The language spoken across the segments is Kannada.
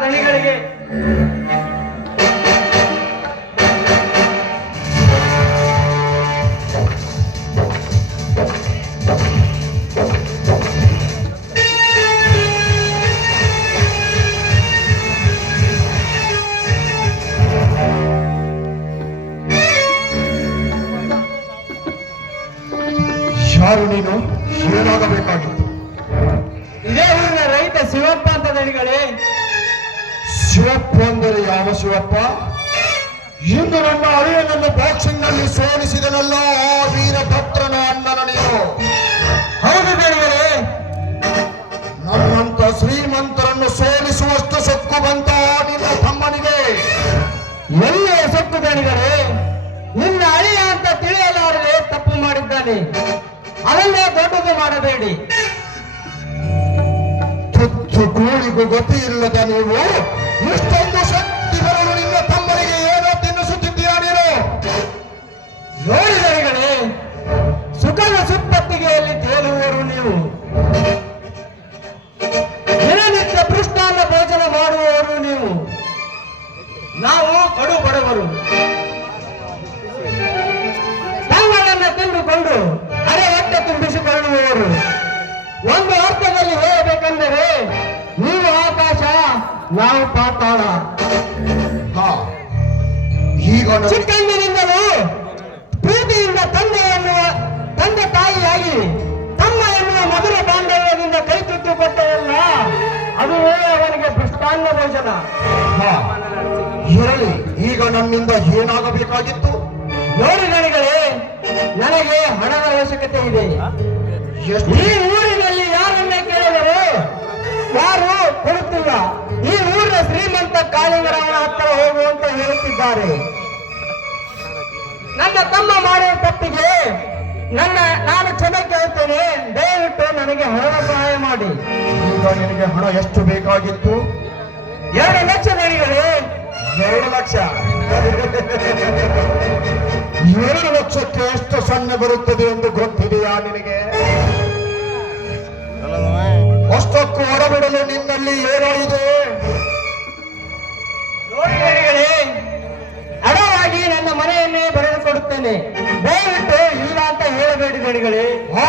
ದಣಿಗಳಿಗೆ ಯಾರು ನೀನು? ಏನಾಗಬೇಕಾಗಿತ್ತು? ಇದೇ ಊರಿನ ರೈತ ಶಿವಪ್ಪ ಅಂತ ದಣಿಗಳೇ. ಶಿವಪ್ಪ ಅಂದರೆ ಯಾವ ಶಿವಪ್ಪ? ಇಂದು ನನ್ನ ಅಳಿಯನನ್ನು ಬಾಕ್ಸಿಂಗ್ ನಲ್ಲಿ ಸೋಲಿಸಿದನಲ್ಲ ಆ ವೀರಭದ್ರನ ಅಣ್ಣನ ನೀನು. ಹೌದು ದಣಿಗಳೇ, ನಮ್ಮಂತ ಶ್ರೀಮಂತರನ್ನು ಸೋಲಿಸುವಷ್ಟು ಸೊಕ್ಕು ಬಂತ ನಿನ್ನ ತಮ್ಮನಿಗೆ. ಎಲ್ಲೇ ಸೊಕ್ಕು ದಣಿಗಳೇ, ನಿನ್ನ ಅಳಿಯ ಅಂತ ತಿಳಿಯಲಾರದೆ ತಪ್ಪು ಮಾಡಿದ್ದಾನೆ. ಅದನ್ನೇ ದೊಡ್ಡದು ಮಾಡಬೇಡಿ. ತುತ್ತು ಗೂಳಿಗೂ ಗತಿ ಇಲ್ಲದ ನೀವು ಇಷ್ಟೊಂದು ಶಕ್ತಿ ಬರಲು ನಿನ್ನ ತಮ್ಮನಿಗೆ ಏನೋ ತಿನ್ನಿಸುತ್ತಿದ್ದೀರಾ ನೀನು? ನೋಡಿ ದಣಿಗಳೇ, ಸುಖದ ಸುಪ್ಪತ್ತಿಗೆಯಲ್ಲಿ ತೇಲುವರು ನೀವು. ದಿನನಿತ್ಯ ಪೃಷ್ಠಾನ್ನ ಭೋಜನ ಮಾಡುವವರು ನೀವು. ನಾವು ಕಡು ಬಡವರು. ತಂಗಳನ್ನು ತಿಂದುಕೊಂಡು ಅರೆ ಹೊಟ್ಟೆ ತುಂಬಿಸಿಕೊಳ್ಳುವವರು. ಒಂದು ಅರ್ಥದಲ್ಲಿ ಹೇಳಬೇಕೆಂದರೆ ನೀವು ಆಕಾಶ, ನಾವು ಪಾತಾಳ. ಹಾ, ಈಗ ನನಗೆ ಚಿಕ್ಕಂದಿನಿಂದಲೂ ಪ್ರೀತಿಯಿಂದ ತಂದೆ ತಾಯಿಯಾಗಿ ತಮ್ಮ ಎನ್ನುವ ಮಧುರ ಬಾಂಧವ್ಯದಿಂದ ಕೈ ತುತ್ತುಕೊಟ್ಟವಲ್ಲ, ಅದುವೇ ಅವನಿಗೆ ಪೃಷ್ಠಾನ್ನ ಭೋಜನ. ಹಾ, ಇರಲಿ. ಈಗ ನಮ್ಮಿಂದ ಏನಾಗಬೇಕಾಗಿತ್ತು? ನೋಡಿ ದಣಿಗಳೇ, ನನಗೆ ಹಣದ ಅವಶ್ಯಕತೆ ಇದೆ. ಎಷ್ಟು? ಈ ಊರಿನಲ್ಲಿ ಯಾರನ್ನೇ ಕೇಳಿದರೂ ಯಾರು ಕೊಡುತ್ತಿಲ್ಲ. ಈ ಊರಿನ ಶ್ರೀಮಂತ ಕಾಳಿಂಗರಾವನ ಹತ್ತಿರ ಹೋಗುವಂತ ಹೇಳುತ್ತಿದ್ದಾರೆ. ನನ್ನ ತಮ್ಮ ಮಾಡುವ ತಪ್ಪಿಗೆ ನಾನು ಕ್ಷಮೆ ಕೇಳ್ತೇನೆ. ದಯವಿಟ್ಟು ನನಗೆ ಹಣದ ಸಹಾಯ ಮಾಡಿ. ಈಗ ನಿನಗೆ ಹಣ ಎಷ್ಟು ಬೇಕಾಗಿತ್ತು? 2 ಲಕ್ಷ ದಣಿಗಳೇ. 2 ಲಕ್ಷ. 2 ಲಕ್ಷಕ್ಕೆ ಎಷ್ಟು ಸೊನ್ನೆ ಬರುತ್ತದೆ ಎಂದು ಗೊತ್ತಿದೆಯಾ ನಿನಗೆ? ಅಷ್ಟಕ್ಕೂ ಹೊರಬಿಡಲು ನಿನ್ನಲ್ಲಿ ಏನೋ ಇದೆ. ನೋಡಿ ದಣಿಗಳೇ, ಹಣವಾಗಿ ನನ್ನ ಮನೆಯನ್ನೇ ಬರೆದುಕೊಡುತ್ತೇನೆ. ದಯವಿಟ್ಟು ಇಲ್ಲ ಅಂತ ಹೇಳಬೇಡಿ ದಣಿಗಳೇ. ಆ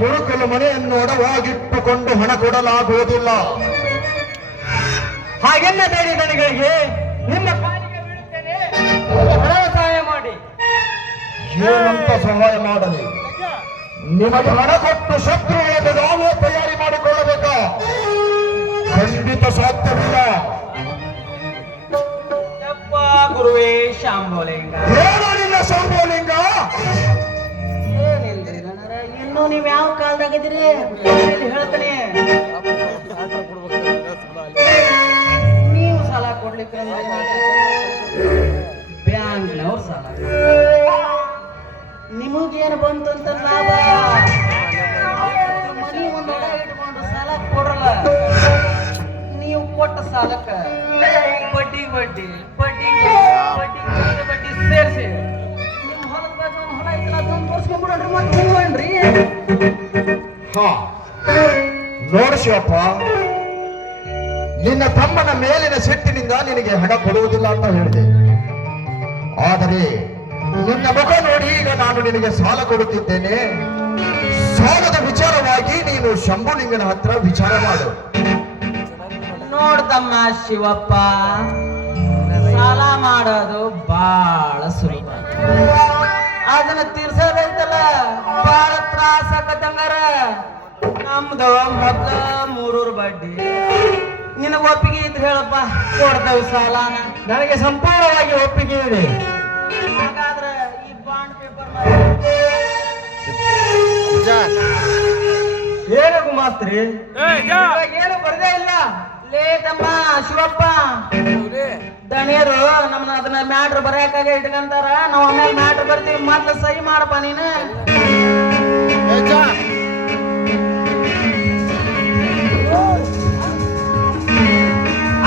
ಮುರುಕಲು ಮನೆಯನ್ನು ಅಡವಾಗಿಟ್ಟುಕೊಂಡು ಹಣ ಕೊಡಲಾಗುವುದಿಲ್ಲ. ಹಾಗೆನ್ನಬೇಡಿ ದಣಿಗಳಿಗೆ. ನಿಮ್ಮ ಕಾಲಿಗೆ ಬೀಳುತ್ತೇನೆ, ಹಣದ ಸಹಾಯ ಮಾಡಿ. ಏನಂತ ಸಹಾಯ ಮಾಡಲಿ? ನಿಮಗೆ ಹಣ ಕೊಟ್ಟು ಶತ್ರುಗಳನ್ನು ನಾವೇ ತಯಾರಿ ಮಾಡಿಕೊಳ್ಳಬೇಕಾ? ಖಂಡಿತ ಸಾಧ್ಯವಿಲ್ಲ. ಯಪ್ಪ ಗುರುವೇ ಶಾಂಬೋಲಿಂಗ. ಏನೋ ನಿನ್ನ ಸಂಬೋಲಿಂಗ? ಏನಿಲ್ರಿ ಗಣರ, ಇನ್ನು ನೀವ್ ಯಾವ ಕಾಲದಾಗಿದ್ದೀರಿ ಹೇಳ್ತಾನೆ. ನೀವು ಸಾಲ ಕೊಡ್ಲಿಕ್ಕೆ ಬ್ಯಾಂಕ್ನವ್ರು ಸಾಲ, ನಿಮಗೇನು ಬಂತಂತ ಲಾಭ? ಮನಿ ಒಂದು ಇಟ್ಕೊಂಡು ಸಾಲ ಕೊಡ್ರಲ್ಲ. ನೀವು ಕೊಟ್ಟ ಸಾಲಕ್ಕ ಬಡ್ಡಿ ಬಡ್ಡಿ ಬಡ್ಡಿ ಬಡ್ಡಿ ಬಡ್ಡಿ ಸೇರಿಸಿ ನಿಮ್ಮ ಹೊಲದ ಬಾಜು ಒಂದು ಹೊಲ ಐತಲ್ಲ, ಅದೊಂದು ತೋರಿಸ್ಕೊಂಡ್ಬಿಡ್ರಿ. ಮತ್ತೆ ಹೋಗ್ರಿ. ಹಾ, ನೋಡು ಶಿವಪ್ಪ, ನಿನ್ನ ತಮ್ಮನ ಮೇಲಿನ ಸಿಟ್ಟಿನಿಂದ ನಿನಗೆ ಹಣ ಕೊಡುವುದಿಲ್ಲ ಅಂತ ಹೇಳಿದೆ. ಆದರೆ ನಿನ್ನ ಮುಖ ನೋಡಿ ಈಗ ನಾನು ನಿನಗೆ ಸಾಲ ಕೊಡುತ್ತಿದ್ದೇನೆ. ಸಾಲದ ವಿಚಾರವಾಗಿ ನೀನು ಶಂಭುಲಿಂಗನ ಹತ್ರ ವಿಚಾರ ಮಾಡು. ನೋಡ್ತಮ್ಮ ಶಿವಪ್ಪ, ಸಾಲ ಮಾಡೋದು ಬಹಳ ಸುಲಭ. ಅದನ್ನ ತೀರ್ಸೋದೈತಲ್ಲ ಬಹಳ ತ್ರಾಸ ಆಕತ್ತಂಗಾರ. ನಮ್ದು ಮೊದ್ಲ 3 ಬಡ್ಡಿ. ನಿನಗ ಒಪ್ಪಿಗೆ ಇದ್ರೆ ಹೇಳಪ್ಪ, ಕೊಡ್ತೇವೆ ಸಾಲನ. ನನಗೆ ಸಂಪೂರ್ಣವಾಗಿ ಒಪ್ಪಿಗೆ ಇದೆ. ಹಾಗಾದ್ರೆ ಈ ಬಾಂಡ್ ಪೇಪರ್ ಏನು ಗುಮಾಸ್ತ್ರಿ, ಏನು ಬರ್ದೇ ಇಲ್ಲ. ಲೇ ತಮ್ಮ ಶಿವಪ್ಪ, ದಣಿಯರು ನಮ್ಮನ್ನ ಅದನ್ನ ಮ್ಯಾಟ್ರ್ ಬರೆಯಕ್ಕಾಗ ಇಟ್ಕಂತಾರ. ನಾವು ಆಮೇಲೆ ಮ್ಯಾಟ್ರ್ ಬರ್ತೀವಿ. ಮೊದ್ಲು ಸಹಿ ಮಾಡಪ್ಪ ನೀನು.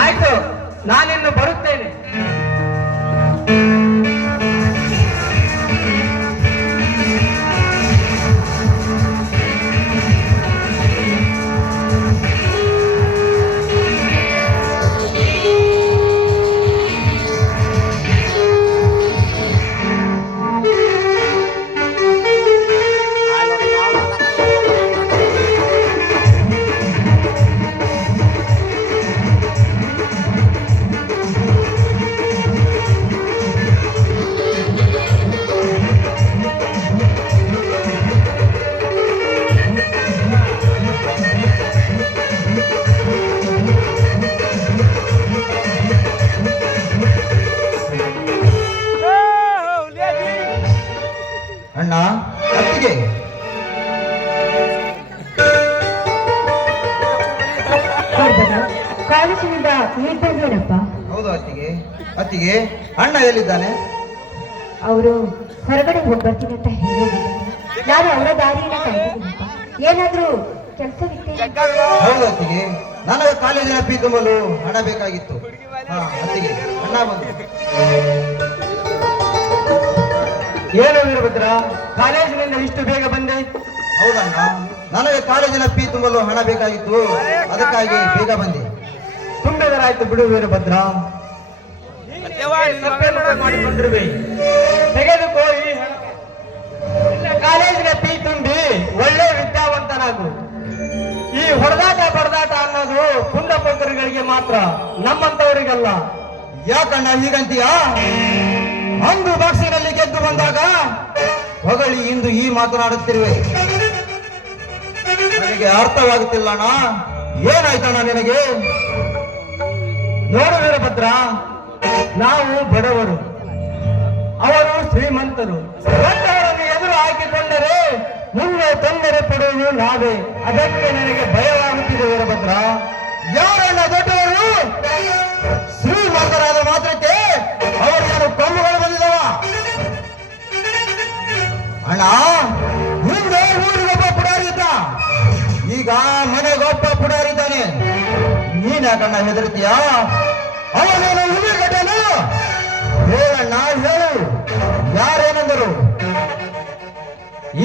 ಆಯ್ತು, ನಾನಿನ್ನು ಬರುತ್ತೇನೆ. ಹೌದು ಅತ್ತಿಗೆ. ಅತ್ತಿಗೆ, ಅಣ್ಣ ಎಲ್ಲಿದ್ದಾನೆ? ಅವರು ಹೊರಗಡೆ ಹೋಗಿ ಬರ್ತೀನಿ ಅಂತ ಹೇಳಿದ್ದಾರೆ. ನಾನು ಅವರ ದಾರಿಯನ್ನು ಕಾಯ್ತಿದ್ದೀನಪ್ಪ. ಏನಾದ್ರೂ ಕೆಲಸವಿತ್ತೆ? ಹೌದು ಅತ್ತಿಗೆ, ನನಗೆ ಕಾಲೇಜಿನ ಫೀ ತುಂಬಲು ಹಣ ಬೇಕಾಗಿತ್ತು. ಹಾ ಅತ್ತಿಗೆ, ಅಣ್ಣ ಬಂದು. ಏನು ವೀರಭದ್ರ, ಕಾಲೇಜಿನಿಂದ ಇಷ್ಟು ಬೇಗ ಬಂದೆ? ಹೌದಣ್ಣ, ನನಗೆ ಕಾಲೇಜಿನ ಫೀ ತುಂಬಲು ಹಣ ಬೇಕಾಗಿತ್ತು, ಅದಕ್ಕಾಗಿ ಬೇಗ ಬಂದೆ. ತುಂಬಿದರಾಯ್ತು ಬಿಡು ವೀರಭದ್ರ. ಮಾಡಿಕೊಂಡಿರುವೆ, ತೆಗೆದುಕೋ ಈ ಹಣ. ಕಾಲೇಜಿನ ಫೀ ತುಂಬಿ ಒಳ್ಳೆ ವಿದ್ಯಾವಂತನಾಗು. ಈ ಹೊಡೆದಾಟ ಬಡದಾಟ ಅನ್ನೋದು ಕುಂದಪುತ್ರಗಳಿಗೆ ಮಾತ್ರ, ನಮ್ಮಂತವರಿಗಲ್ಲ. ಯಾಕಣ್ಣ ಹೀಗಂತೀಯಾ? ಅಂದು ಬಾಕ್ಸಿನಲ್ಲಿ ಗೆದ್ದು ಬಂದಾಗ ಹೊಗಳಿ ಇಂದು ಈ ಮಾತನಾಡುತ್ತಿರುವೆ. ನನಗೆ ಅರ್ಥವಾಗುತ್ತಿಲ್ಲ ಅಣ್ಣ, ಏನಾಯ್ತಣ್ಣ ನಿನಗೆ? ನೋಡು ವೀರಭದ್ರ, ನಾವು ಬಡವರು, ಅವರು ಶ್ರೀಮಂತರು. ದೊಡ್ಡವರನ್ನು ಎದುರು ಹಾಕಿಕೊಂಡರೆ ಮುಂದೆ ತೊಂದರೆ ಪಡುವುದು ನಾವೇ. ಅದಕ್ಕೆ ನನಗೆ ಭಯವಾಗುತ್ತಿದೆ ವೀರಭದ್ರ. ಯಾರಣ್ಣ ದೊಡ್ಡವರು? ಶ್ರೀಮಂತರಾದ ಮಾತ್ರಕ್ಕೆ ಅವರಿಗೇನು ಕೊಂಬುಗಳು ಬಂದಿದವ? ಅಣ್ಣ, ಮುಂದೆ ಊರಿಗೊಬ್ಬ ಪುಡಾರಿ ಇದ್ದ, ಈಗ ಮನೆಗೊಬ್ಬ ಪುಡಾರಿ ಇದ್ದಾನೆ. ನೀನ್ ಯಾಕಣ್ಣ ಹೆದರ್ತೀಯ? ಅವನೇನು ಹುಲಿಗಟ್ಟನು? ಹೇಳಣ್ಣ ಹೇಳು, ಯಾರೇನೆಂದರು?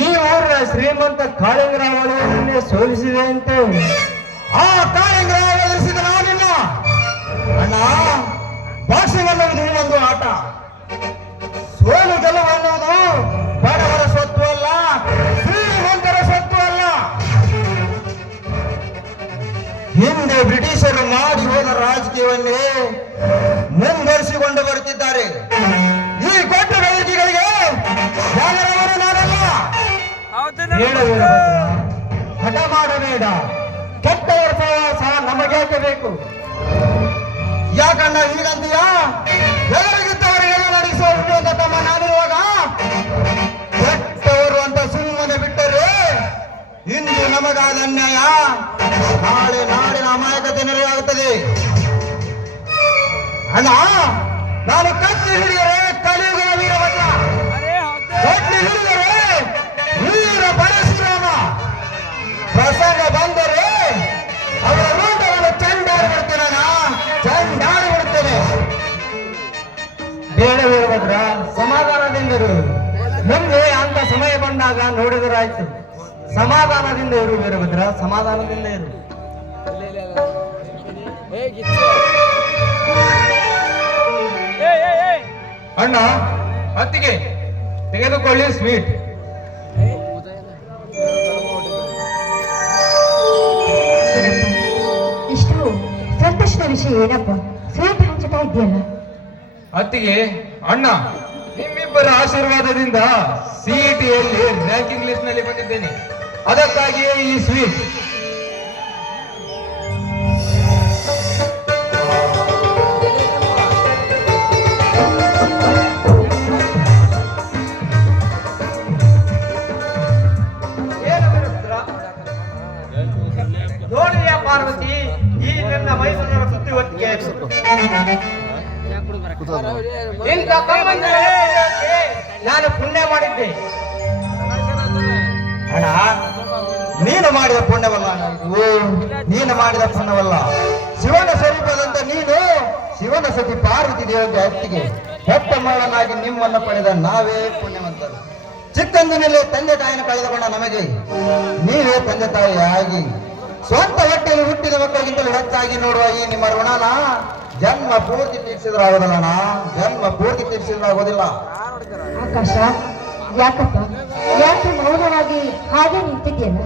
ಈ ಊರಿನ ಶ್ರೀಮಂತ ಕಾಳಿಂಗರಾವಳಿಯನ್ನೇ ಸೋಲಿಸಿದೆ ಅಂತ. ಆ ಕಾಳಿಂಗರಾವ ಎದುರಿಸಿದ ನಾನಿಲ್ಲ ಅಣ್ಣ. ಬಾಕ್ಸಿಂಗ್ ಅನ್ನುವುದು ಒಂದು ಆಟ. ಸೋಲು ಗೆಲುವು ಅನ್ನುವುದು ಬಡವರ ಸ್ವತ್ತು ಅಲ್ಲ, ಶ್ರೀಮಂತರ ಸ್ವತ್ತು ಅಲ್ಲ. ಹಿಂದೆ ಬ್ರಿಟಿಷರು ಮಾಡಿ ಹೋದ ರಾಜಕೀಯವನ್ನೇ ಮುಂದುವರಿಸಿಕೊಂಡು ಬರುತ್ತಿದ್ದಾರೆ. ಈ ಕೊಟ್ಟ ಗಳಿಕೆಗಳಿಗೆ ಜಾಗರವರು ನಾನಲ್ಲ. ಹೇಳ ವೀರಭದ್ರ, ಹಠ ಮಾಡಬೇಡ. ಕೆಟ್ಟವರ ಸಹ ನಮಗೇಕೆ ಬೇಕು? ಯಾಕಣ್ಣ ಹೀಗಂತೀಯ? ಎಲ್ಲರಿಗಿದ್ದವರಿಗೆ ನಡೆಸುವ ಅಂತ ತಮ್ಮ ನಾನಿರುವಾಗ ಕೆಟ್ಟವರು ಅಂತ ಸುಮ್ಮನೆ ಬಿಟ್ಟರೆ ಇಂದು ನಮಗಾದ ಅನ್ಯಾಯ ನಾಳೆ ನಾಡಿನ ಅಮಾಯಕತೆ ನೆರೆಯಾಗುತ್ತದೆ. ಅಣ್ಣ, ನಾನು ಕತ್ತಿ ಹಿಡಿದರೆ ಕಲಿಯುಗದ ವೀರಭದ್ರ, ಕತ್ತಿ ಹಿಡಿದರೆ ವೀರ ಪರಶುರಾಮ. ಪ್ರಸಂಗ ಬಂದರೆ ಅವರ ರೂಪವನ್ನು ಚಂಡಾಡಿ ಬಿಡ್ತೇನೆ, ಚಂಡಾಡಿ ಬಿಡ್ತೇನೆ. ಬೇಡ ವೀರಭದ್ರ, ಸಮಾಧಾನದಿಂದಿರು. ಮುಂದೆ ಅಂತ ಸಮಯ ಬಂದಾಗ ನೋಡಿದರಾಯ್ತು. ಸಮಾಧಾನದಿಂದ ಇರು ವೀರಭದ್ರ, ಸಮಾಧಾನದಿಂದ ಇರು. ಅಣ್ಣ, ಅತ್ತಿಗೆ ತೆಗೆದುಕೊಳ್ಳಿ ಸ್ವೀಟ್. ಇಷ್ಟು ಸಂತೋಷದ ವಿಷಯ ಏನಪ್ಪ? ಸ್ವೀಟ್ ಹಂಚುತ್ತಾ ಇದೆಯಲ್ಲ. ಅತ್ತಿಗೆ, ಅಣ್ಣ ನಿಮ್ಮಿಬ್ಬರ ಆಶೀರ್ವಾದದಿಂದ ಸಿಇಟಿಯಲ್ಲಿ ರ್ಯಾಂಕಿಂಗ್ ಲಿಸ್ಟ್ ನಲ್ಲಿ ಬಂದಿದ್ದೇನೆ. ಅದಕ್ಕಾಗಿಯೇ ಈ ಸ್ವೀಟ್. ನೋಡಿಯ ಪಾರ್ವತಿ, ಈ ನನ್ನ ಮೈಸೂರಿನ ಬುದ್ಧಿವಂತಿಕೆ. ಇಂಥ ತಮ್ಮಂದಿರ ಹೆಸರಿಗೆ ನಾನು ಪುಣ್ಯ ಮಾಡಿದ್ದೆ. ಅಣ್ಣ, ನೀನು ಮಾಡಿದ ಪುಣ್ಯವಲ್ಲ ಅಣ್ಣ ಇದು. ನೀನು ಮಾಡಿದ ಪುಣ್ಯವಲ್ಲ. ಶಿವನ ಸ್ವರೂಪದಂತ ನೀನು ಶಿವನ ಸತಿ ಪಾರ್ವತಿ ದೇವತೆ ಅತ್ತಿಗೆ ಹೆತ್ತ ಮಗಳನ್ನಾಗಿ ನಿಮ್ಮನ್ನು ಪಡೆದ ನಾವೇ ಪುಣ್ಯವಂತರು. ಚಿಕ್ಕಂದಿನಲ್ಲೇ ತಂದೆ ತಾಯಿನ ಕಳೆದುಕೊಂಡ ನಮಗೆ ನೀವೇ ತಂದೆ ತಾಯಿ ಆಗಿ ಸ್ವಂತ ಹೊಟ್ಟೆಯಲ್ಲಿ ಹುಟ್ಟಿದ ಮಕ್ಕಳಿಗಿಂತಲೂ ಹೆಚ್ಚಾಗಿ ನೋಡುವ ಈ ನಿಮ್ಮ ಋಣನ ಜನ್ಮ ಪೂರ್ತಿ ತೀರ್ಸಿದ್ರಾಗೋದಿಲ್ಲಣ್ಣ, ಜನ್ಮ ಪೂರ್ತಿ ತೀರ್ಸಿದ್ರಾಗೋದಿಲ್ಲ. ಆಕಾಶ, ಯಾಕಪ್ಪ ಯಾಕೆ ಮೌನವಾಗಿ ಹಾಗೆ ನಿಂತಿದ್ಯಲ್ಲ?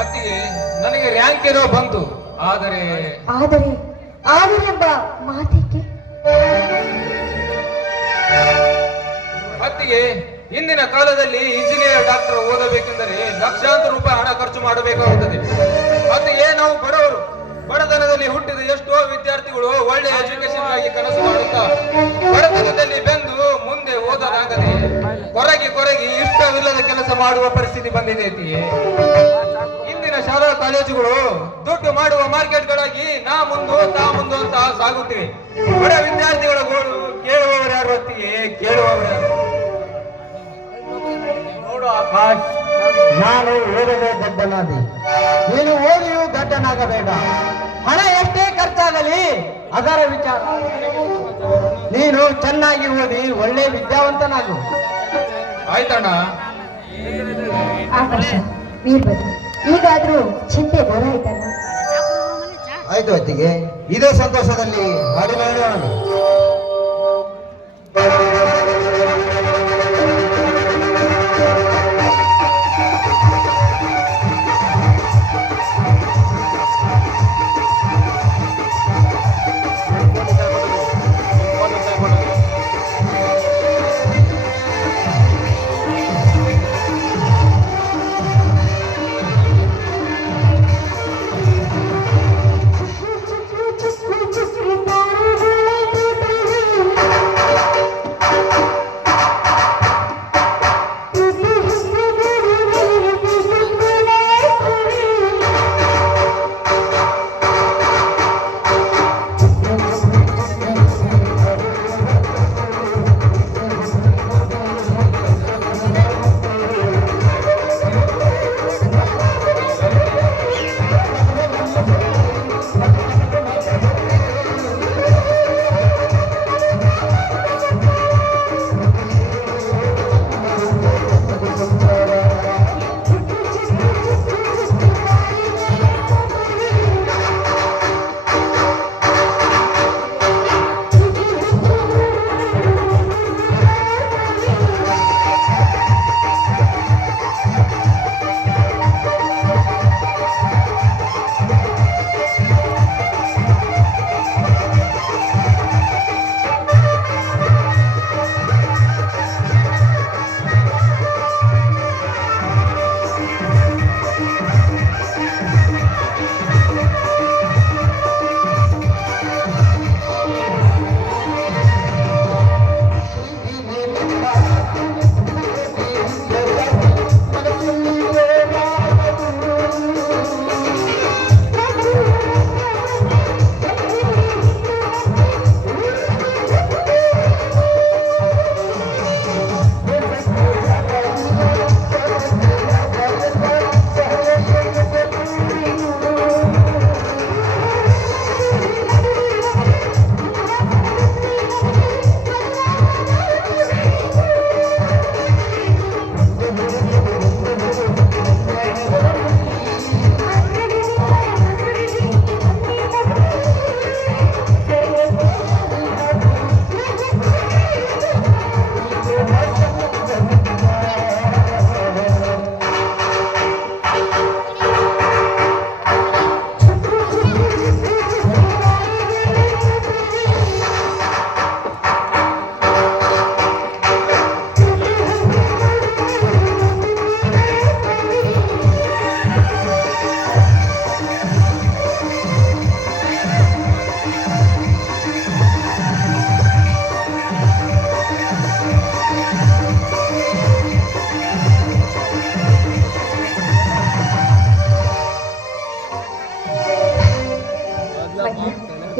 ಅತ್ತಿಗೆ, ನನಗೆ ರ್ಯಾಂಕ್ ಏನೋ ಬಂತು, ಆದರೆ ಆದರೆ ಎಂಬ ಮಾತಿಗೆ ಅತ್ತಿಗೆ, ಇಂದಿನ ಕಾಲದಲ್ಲಿ ಇಂಜಿನಿಯರ್ ಡಾಕ್ಟರ್ ಓದಬೇಕೆಂದರೆ ಲಕ್ಷಾಂತರ ರೂಪಾಯಿ ಹಣ ಖರ್ಚು ಮಾಡಬೇಕಾಗುತ್ತದೆ. ಅತ್ತಿಗೆ, ನಾವು ಬಡವರು, ಬಡತನದಲ್ಲಿ ಹುಟ್ಟಿದ ಎಷ್ಟೋ ವಿದ್ಯಾರ್ಥಿಗಳು ಒಳ್ಳೆ ಎಜುಕೇಶನ್ ಆಗಿ ಕನಸು ಮಾಡುತ್ತಾ ಬಡತನದಲ್ಲಿ ಬೆಂದು ಮುಂದೆ ಓದಲಾಗದೆ ಕೊರಗಿ ಇಷ್ಟವಿಲ್ಲದ ಕೆಲಸ ಮಾಡುವ ಪರಿಸ್ಥಿತಿ ಬಂದಿದೆ. ಇಂದಿನ ಶಾಲಾ ಕಾಲೇಜುಗಳು ದುಡ್ಡು ಮಾಡುವ ಮಾರ್ಕೆಟ್ಗಳಾಗಿ ನಾ ಮುಂದು ತಾ ಮುಂದು ಅಂತ ಸಾಗುತ್ತಿವೆ. ಬಡ ಕೇಳುವವರು ನೋಡು ಆಕಾಶ್, ನಾನು ಓದದೆ ದಡ್ಡನಾದಿ, ನೀನು ಓದಿಯೂ ದಡ್ಡನಾಗಬೇಡ. ಹಣ ಎಷ್ಟೇ ಖರ್ಚಾಗಲಿ ಅದರ ವಿಚಾರ. ನೀನು ಚೆನ್ನಾಗಿ ಓದಿ ಒಳ್ಳೆ ವಿದ್ಯಾವಂತನಾಗು. ಆಯ್ತಣ್ಣ. ಆಕಾಶ, ವೀರಭದ್ರ, ಈಗಾದ್ರೂ ಚಿಂತೆ ದೂರ ಆಯ್ತಲ್ಲ? ಆಯ್ತು ಅತ್ತಿಗೆ, ಇದೇ ಸಂತೋಷದಲ್ಲಿ ಹಾಡಿನ ಹೇಳೋಣ.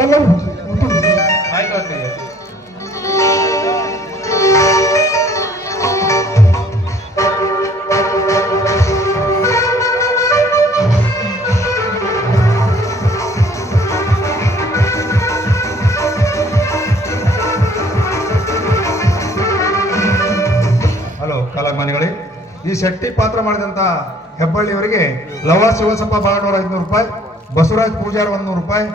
ಎಲ್ಲರೂ ಊಟ ಮಾಡಿ. ಆಯ್ತು ಅತ್ತಿಗೆ. ಹಲೋ ಕಲಾಭಿಮಾನಿಗಳೇ, ಈ ಶೆಟ್ಟಿ ಪಾತ್ರ ಮಾಡಿದಂತ ಹೆಬ್ಬಳ್ಳಿಯವರಿಗೆ ಲವ ಶಿವಸಪ್ಪ ಬಾಳನೂರ 500 ರೂಪಾಯಿ, ಬಸವರಾಜ್ ಪೂಜಾರ್ 100 ರೂಪಾಯಿ,